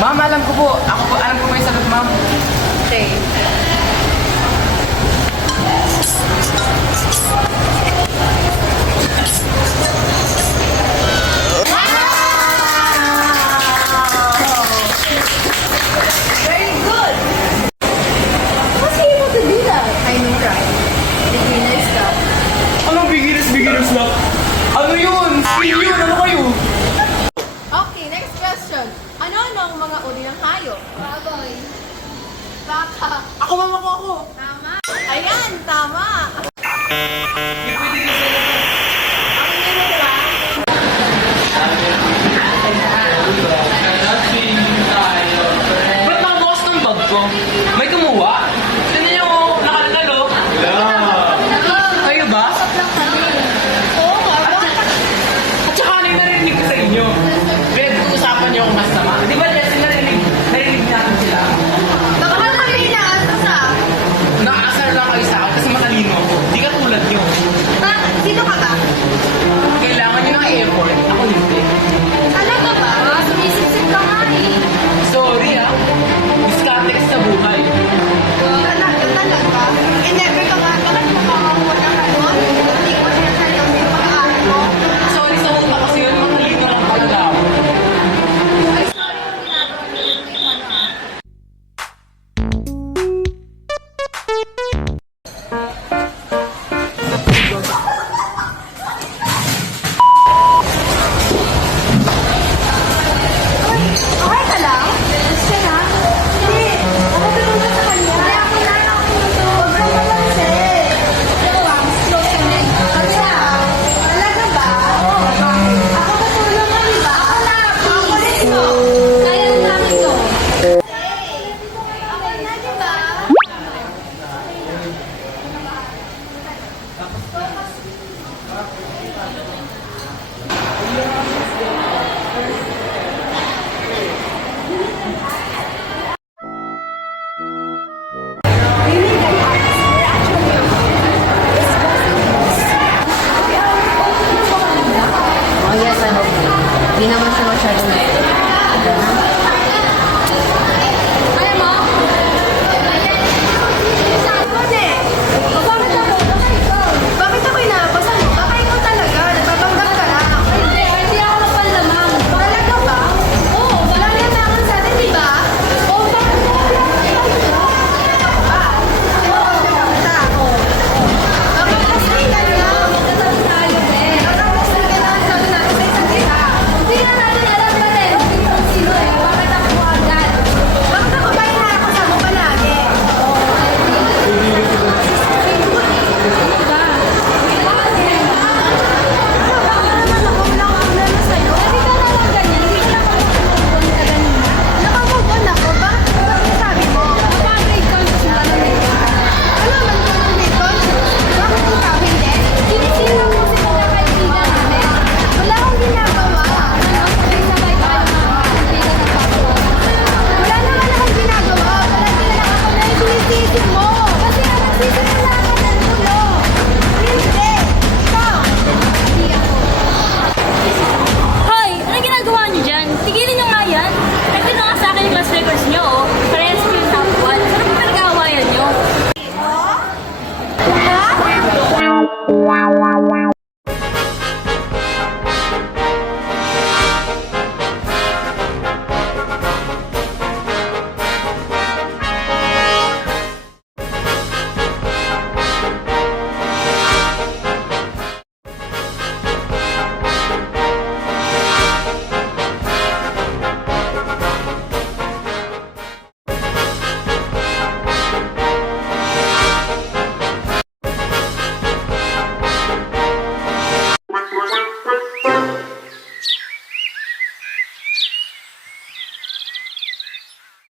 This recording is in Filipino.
Ma'am, alam ko po. Alam ko may sagot, ma'am. Okay. Very good! Was he able to do that? I know, right? Beginners stuff. Anong beginners lang? Ano yun? Skill yun! Ano kayo? Okay, next question. Ano ang mga uri ng hayop? Baboy. Baka. Ako, ma'am, ako. Tama. Ayan, tama. Ba't nakabukas ng bag ko? May kumuha? Tignan niyo, nakalalo. Kayo ba? At saka ano yung narinig ko sa inyo? Pinag-uusapan niyo kung masama. Di ba, Jessie, narinig natin sila? Baka kami naasar. Nakaasar lang kayo sa akin kasi matalino ako. Di ka tulad niyo. Sino ka ba? Kailangan niyo ng effort. Ako hindi. Talaga ba? Sumisipsip ka nga eh. Sorry ah. Diskarte ka sa buhay. Talaga? Eh, never ka nga. Bakit mo makakuha ng kanon? Hindi ko na sa'yo yung pag-aaral mo. Sorry sa una kasi yun, matalino lang talaga ako. Ay, sorry. Ginagawa niyo yung ano. Okay ka lang? Siya na? Hindi. Ako tulungan sa kanya. Hindi ako na. Huwag kang malansin. Ito ang slow ka na. Kasi talaga ba? Ako tutulungan, di ba? Wala. Ako rin ito. Kaya namin ito. Okay na, di ba? Oh yes, I hope. Hindi naman siya masyado na.